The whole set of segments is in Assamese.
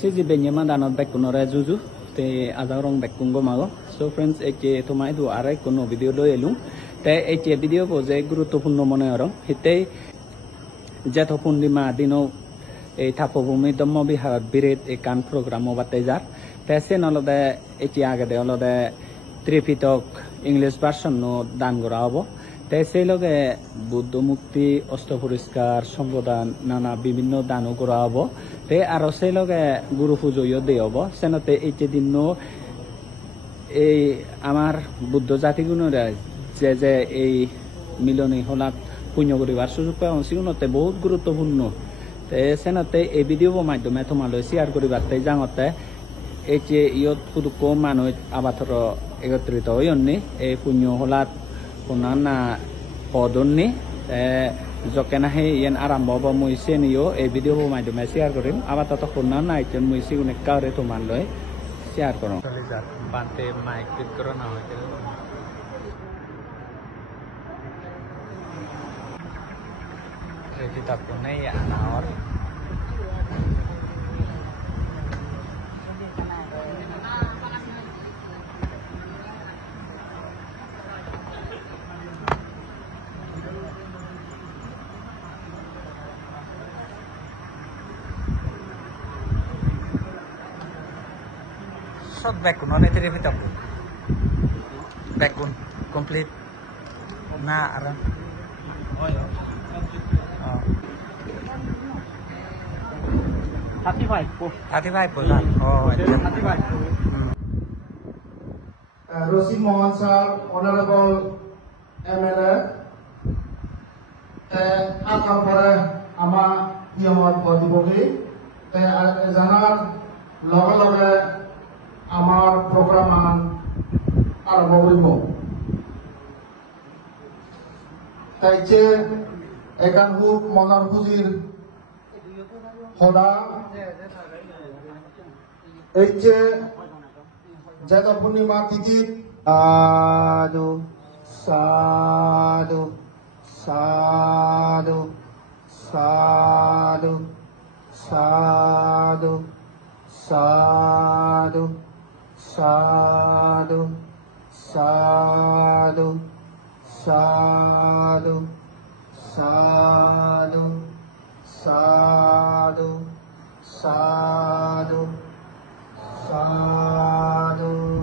siji benyama danot bekunore juju te adarong bekungo mago so friends eche tomai du arai kono video lo elung te eche video boje গুরুত্বপূর্ণ মনে হরং হিতে জেঠ পূর্ণিমা দিনো এই থাপভূমি দম্ম বিহার বিরেত একান প্রোগ্রাম বাতাইজার te sen olode eche agede olode Tripitaka English version নো দান করা হবো te sei loge বুদ্ধ মুক্তি অষ্টপরিষ্কার সম্বোধন নানা বিভিন্ন দানও করা হবো te aro sei loge গুরু পুজোও দেই হবো সেনতে এইচে দিন এই আমার বুদ্ধ জাতিগুণরা যে এই মিলনী হলাত পুণ্য করিবার সুযোগ পাওয়া সিগুণতে বহুত গুরুত্বপূর্ণ te সেনতে এই ভিডিও মাধ্যমে তোমালৈ শেয়ার করিবার তাই জাঙতে এই যে ইয়ত পুদুকো মানুষ আবাথর একত্রিত হইনি এই পুণ্য হলাত কোনানা পদনি যকেনা হে ইয়ান আরম্ভ হব মই সেনিও এই ভিডিও মাধ্যমে শেয়ার করিম আবার তত কোনানা আইটেম মই সিগুনে কাউরে তোমার লয় শেয়ার করো চলে যাক বাতে মাইক ফিট করো না হইতে রেডি তাপ নেই আনার Shot back on it if it up. Back on complete. Na ara. 35%. Oh, 35. Rosin Mohan sir, Honorable MLA, akam pare ama yamar body body, janar loge আমার প্রোগ্রাম আরম্ভ হইব তাইছে একান হুক মনার হুজির হদা এইচে জেঠ পূর্ণিমা তিথি সাধু সাধু সাধু সাধু সাধু সাধু Sadhu, sadhu, sadhu, sadhu, sadhu, sadhu, sadhu.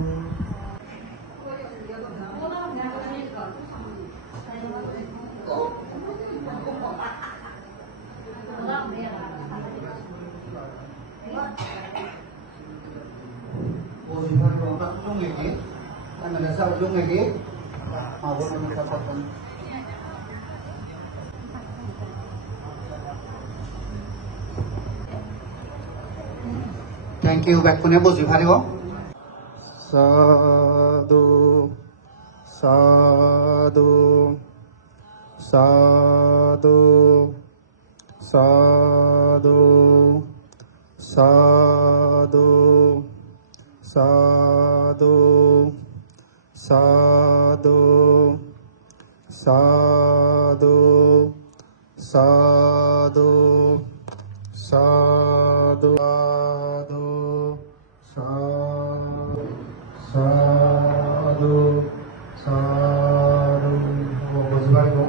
Thank you. Back to Nebo Zivarigo. Sadhu, sadhu, sadhu, sadhu, sadhu, sadhu, sadhu, sadhu, sadhu, sadhu, sadhu, sadhu, sadhu. Bozbago.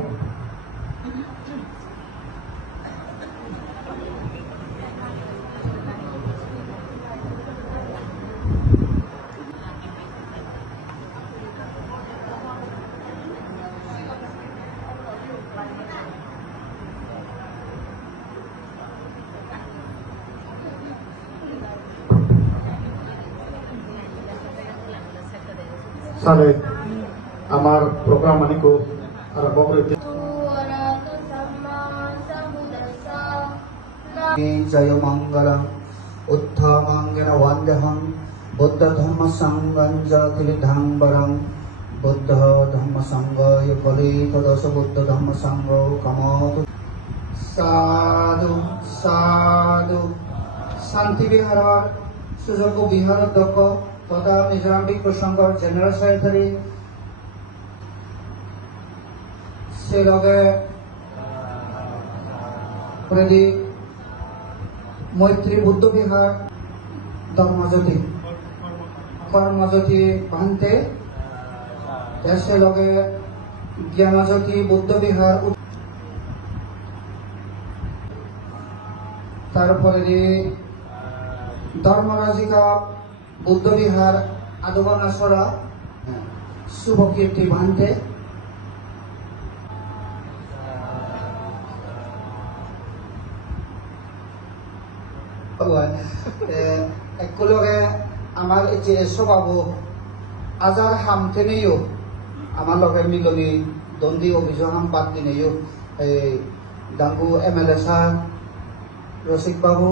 Sale amar program maniko ara bogre jaya mangalam uttamangena vandeham buddha dhamma sangam jatili dhambaram buddha dhamma sangaya kalita dasa buddha dhamma sango kamatu sadhu sadhu shanti viharar sujogo vihar doko তথা মিজোরাম্বিক প্রসঙ্গর জেনারেল সেক্রেটারি সে লগে প্রদীপ মৈত্রী বুদ্ধ বিহার ধর্মজ্যোতি কর্মজ্যোতি ভান্তে এসে লগে জ্ঞানজ্যোতি বুদ্ধবিহার তারপরে ধর্মরাজিকা বুদ্ধবিহার আদবানাসরা শুভকীর্তি ভান্তে একলগে আমার যে স্বভাব আজার হামতে নেইও আমার লগে মিলনি দণ্ডি অভিযোগ হাম বাদ দিনেও ডাঙ্গু MLA স্যার রসিক বাবু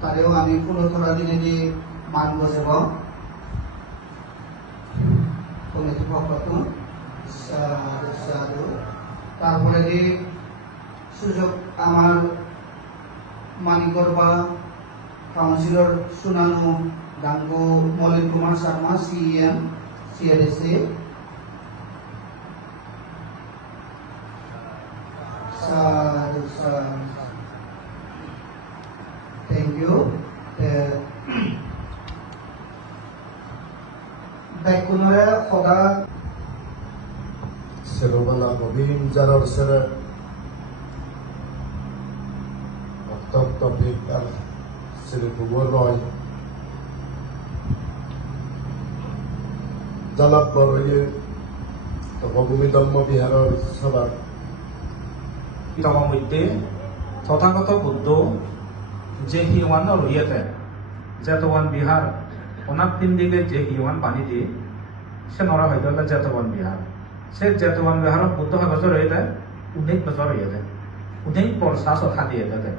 তারেও আমি কোনো থোড়া দিনে দি মান বসব তারপরে দি সুযোগ আমার মানিকরবা কাউন্সিলর সুনানু ডাঙ্গু মলিন Kumar Sharma CEM CLSA thank you Baikunore Khoda Serobala Bobin Jarar Sere Top Topic Al Sere Kubur Roy Jalap Baroye Tokogumi Dhamma Biharar Sabak ইতিমধ্যে তথাগত বুদ্ধ যে হিওয়ান রয়েছে জেতওয়ান বিহার ওনার তিন দিকে যে হিওয়ান পানি দিয়ে সে নরা হয়তো জেতওয়ান বিহার সে জেতওয়ান বিহার বুদ্ধ কাগজ রয়েছে 19 বছর রয়েছে 19 বর্ষা সখা দিয়ে যেতে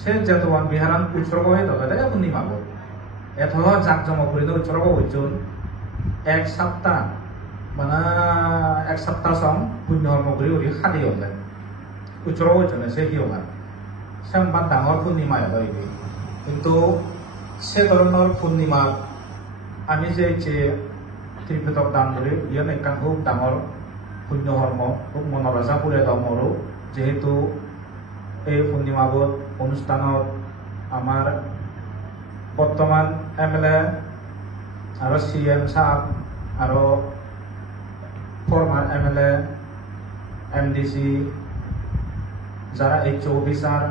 সে জেতওয়ান বিহারান উৎসর্গ হয়ে থাকে পূর্ণিমাগ এত জাকজমক করে উৎসর্গ হয়েছিল এক সপ্তাহ মানে এক সপ্তাহ সম পুণ্যকর্ম করে ওই খাদি হলে উৎসর্গ হয়েছিল সে হিওয়ান সে ডাঙর পূর্ণিমা হইবে কিন্তু সে ধরনের পূর্ণিমা আমি যে ত্রিপিটক দান করে ইয়ান একটা খুব ডাঙর পুণ্যকর্ম খুব মনোরজা পুরে দমৰো যেহেতু এই পূর্ণিমাগত অনুষ্ঠানত আমার বর্তমান MLA আর CM সাহেব আর ফর্মার MLA MDC যারা HO অফিসার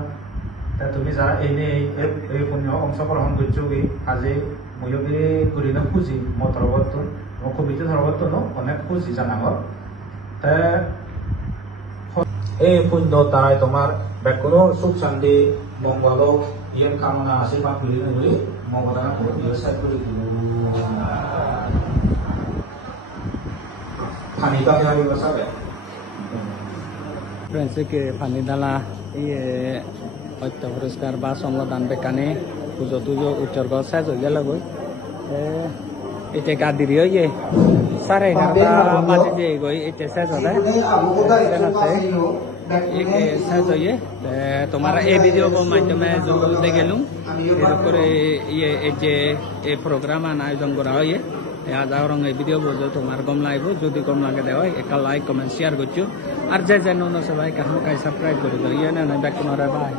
তুমি যারা এনে এই পুণ্য অংশগ্রহণ করছো আজি ময়কে করিনা খুঁজি মতরবত কবিতা ধরবত অনেক খুঁজি জানাগর এই পুণ্য তাই তোমার ব্যাকুল সুখ শান্তি মঙ্গল ইয়ার কামনা আশীর্বাদ করি বলে মঙ্গলানা করে ব্যবসায় করে পানি পাখি ব্যবস্থা Friends ke pani dala iye otta puruskar ba somlodan bekane pujo tujo ucorgo sajo gelo goi ete gadiri ye sare garda baje je goi ete sajo da eke sajo ye tomara এই ভিডিও ko মাধ্যমে যোগ দে গেলুম এর উপরে ইয়ে এই যে এই প্রোগ্রাম আয়োজন করা হয় আজারং এই ভিডিও বুঝো তোমার গম লাগবে যদি গম লাগে দেওয়া একটা লাইক কমেন্ট শেয়ার করছো আর যে যেন সবাই কাহন কাই সাবস্ক্রাইব করে দাও ইয়ে না ব্যাক তোমার বাই